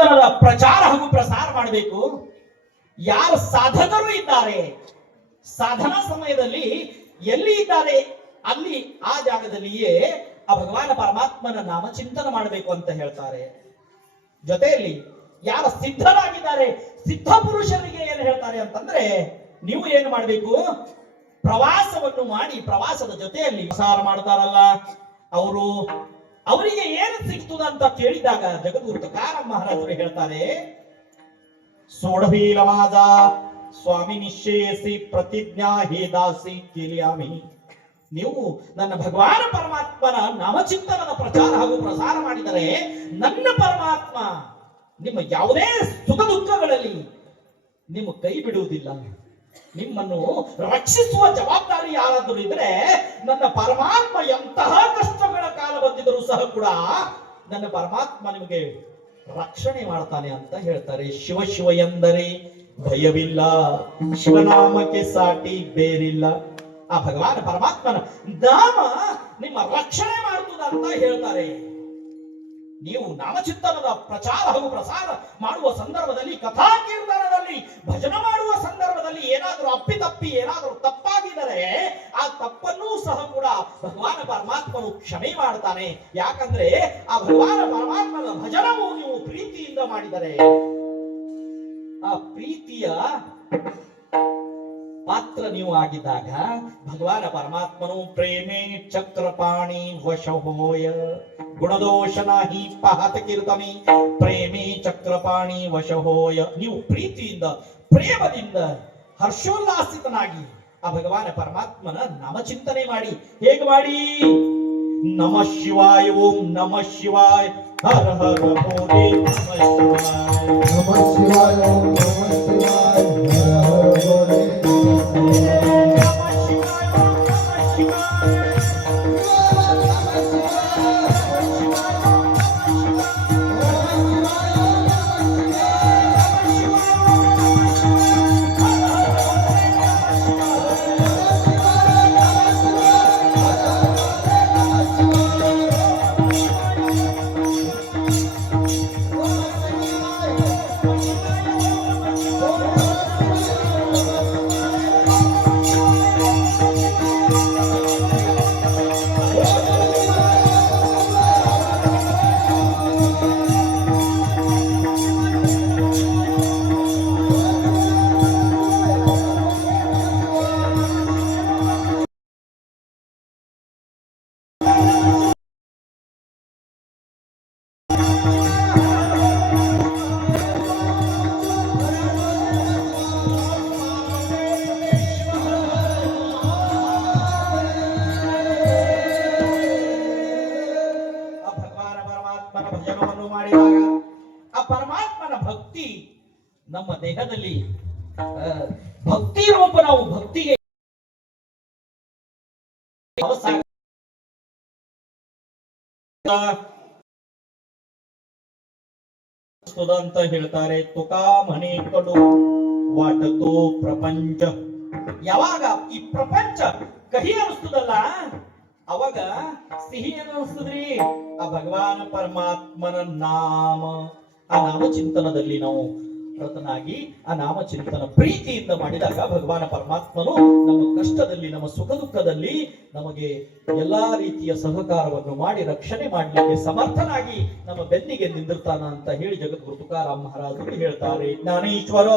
ನಾಮಚಿಂತನದ ಪ್ರಚಾರ ಹಾಗೂ ಪ್ರಸಾರ ಮಾಡಬೇಕು. ಯಾರು ಸಾಧಕರು ಇದ್ದಾರೆ, ಸಾಧನಾ ಸಮಯದಲ್ಲಿ ಎಲ್ಲಿ ಇದ್ದಾರೆ ಅಲ್ಲಿ ಆ ಜಾಗದಲ್ಲಿಯೇ ಆ ಭಗವಾನ ಪರಮಾತ್ಮನ ನಾಮಚಿಂತನ ಮಾಡಬೇಕು ಅಂತ ಹೇಳ್ತಾರೆ. ಜೊತೆಯಲ್ಲಿ ಯಾರು ಸಿದ್ಧರಾಗಿದ್ದಾರೆ, ಸಿದ್ಧ ಪುರುಷರಿಗೆ ಏನು ಹೇಳ್ತಾರೆ ಅಂತಂದ್ರೆ, ನೀವು ಏನು ಮಾಡಬೇಕು, ಪ್ರವಾಸವನ್ನು ಮಾಡಿ ಪ್ರವಾಸದ ಜೊತೆಯಲ್ಲಿ ಪ್ರಸಾರ ಮಾಡ್ತಾರಲ್ಲ ಅವರಿಗೆ ಏನು ಸಿಗ್ತದ ಅಂತ ಕೇಳಿದಾಗ ಜಗದ್ಗುರು ತುಕಾರಾಮ್ ಮಹಾರಾಜರು ಹೇಳ್ತಾರೆ, ಸೋಢವೀಲವಾದ ಸ್ವಾಮಿ ನಿಶ್ಚಯಿಸಿ ಪ್ರತಿಜ್ಞಾ ಹೇದಾಸಿ ಕೇಳಿಯಾಮಿ. ನೀವು ನನ್ನ ಭಗವಾನ ಪರಮಾತ್ಮನ ನಾಮಚಿಂತನದ ಪ್ರಚಾರ ಹಾಗೂ ಪ್ರಸಾರ ಮಾಡಿದರೆ ನನ್ನ ಪರಮಾತ್ಮ ನಿಮ್ಮ ಯಾವುದೇ ಸುಖ ದುಃಖಗಳಲ್ಲಿ ನಿಮ್ಮ ಕೈ ಬಿಡುವುದಿಲ್ಲ. ನಿಮ್ಮನ್ನು ರಕ್ಷಿಸುವ ಜವಾಬ್ದಾರಿ ಯಾರಾದರೂ ಇದ್ರೆ ನನ್ನ ಪರಮಾತ್ಮ ಎಂತಹ ಕಷ್ಟಗಳ ಕಾಲ ಬಂದಿದ್ದರೂ ಸಹ ಕೂಡ ನನ್ನ ಪರಮಾತ್ಮ ನಿಮಗೆ ರಕ್ಷಣೆ ಮಾಡ್ತಾನೆ ಅಂತ ಹೇಳ್ತಾರೆ. ಶಿವ ಶಿವ ಎಂದರೆ ಭಯವಿಲ್ಲ, ಶಿವನಾಮಕ್ಕೆ ಸಾಟಿ ಬೇರಿಲ್ಲ. ಆ ಭಗವಾನ ಪರಮಾತ್ಮನ ನಾಮ ನಿಮ್ಮ ರಕ್ಷಣೆ ಮಾಡುತ್ತದೆ ಅಂತ ಹೇಳ್ತಾರೆ. ನೀವು ನಾಮಚಿಂತನದ ಪ್ರಚಾರ ಹಾಗೂ ಪ್ರಸಾರ ಮಾಡುವ ಸಂದರ್ಭದಲ್ಲಿ, ಕಥಾ ಕೀರ್ತನದಲ್ಲಿ, ಭಜನೆ ಮಾಡುವ ಸಂದರ್ಭದಲ್ಲಿ ಏನಾದರೂ ಅಪ್ಪಿತಪ್ಪಿ ಏನಾದರೂ ತಪ್ಪಾಗಿದ್ದರೆ ಆ ತಪ್ಪನ್ನೂ ಸಹ ಕೂಡ ಭಗವಾನ ಪರಮಾತ್ಮನು ಕ್ಷಮೆ ಮಾಡ್ತಾನೆ. ಯಾಕಂದ್ರೆ ಆ ಭಗವಾನ ಪರಮಾತ್ಮನ ಭಜನವು ನೀವು ಪ್ರೀತಿಯಿಂದ ಮಾಡಿದರೆ ಆ ಪ್ರೀತಿಯ ಪಾತ್ರ ನೀವು ಆಗಿದ್ದಾಗ ಭಗವಾನ ಪರಮಾತ್ಮನು ಪ್ರೇಮೇ ಚಕ್ರಪಾಣಿ ವಶಹೋಯ ಗುಣದೋಷನ ಹಿ ಪಹತ ಕೀರ್ತನಿ ಪ್ರೇಮೇ ಚಕ್ರಪಾಣಿ ವಶಹೋಯ. ನೀವು ಪ್ರೀತಿಯಿಂದ ಪ್ರೇಮದಿಂದ ಹರ್ಷೋಲ್ಲಾಸಿತನಾಗಿ ಆ ಭಗವಾನ ಪರಮಾತ್ಮನ ನಾಮಚಿಂತನೆ ಮಾಡಿ. ಹೇಗೆ ಮಾಡಿ? ನಮಃ ಶಿವಾಯ, ಓಂ ನಮಃ ಶಿವಾಯ, ಹರ ಹರ ಭೋಲೆ ನಮಃ ಶಿವಾಯ, ನಮಃ ಶಿವಾಯ, ಓಂ ನಮಃ ಶಿವಾಯ, ಹರ ಹರ ಭೋಲೆ ನಮ್ಮ ದೇಹದಲ್ಲಿ ಭಕ್ತಿ ರೂಪ ನಾವು ಭಕ್ತಿಗೆ ಅಂತ ಹೇಳ್ತಾರೆ. ತುಕಾ ಮನೆ ಕಡು ವಾಟತೋ ಪ್ರಪಂಚ. ಯಾವಾಗ ಈ ಪ್ರಪಂಚ ಕಹಿ ಅನಿಸ್ತದಲ್ಲ ಅವಾಗ ಸಿಹಿ ಏನು ಅನಿಸ್ತದ್ರಿ? ಆ ಭಗವಾನ ಪರಮಾತ್ಮನ ನಾಮ, ಆ ನಾಮಚಿಂತನದಲ್ಲಿ ನಾವು ರತನಾಗಿ ಆ ನಾಮಚಿಂತನ ಪ್ರೀತಿಯಿಂದ ಮಾಡಿದಾಗ ಭಗವಾನ ಪರಮಾತ್ಮನು ನಮ್ಮ ಕಷ್ಟದಲ್ಲಿ, ನಮ್ಮ ಸುಖ ದುಃಖದಲ್ಲಿ ನಮಗೆ ಎಲ್ಲಾ ರೀತಿಯ ಸಹಕಾರವನ್ನು ಮಾಡಿ ರಕ್ಷಣೆ ಮಾಡಲಿಕ್ಕೆ ಸಮರ್ಥನಾಗಿ ನಮ್ಮ ಬೆನ್ನಿಗೆ ನಿಂದಿರ್ತಾನ ಅಂತ ಹೇಳಿ ಜಗದ್ಗುರು ತುಕಾರಾಮ್ ಮಹಾರಾಜರು ಹೇಳ್ತಾರೆ. ಜ್ಞಾನೇಶ್ವರ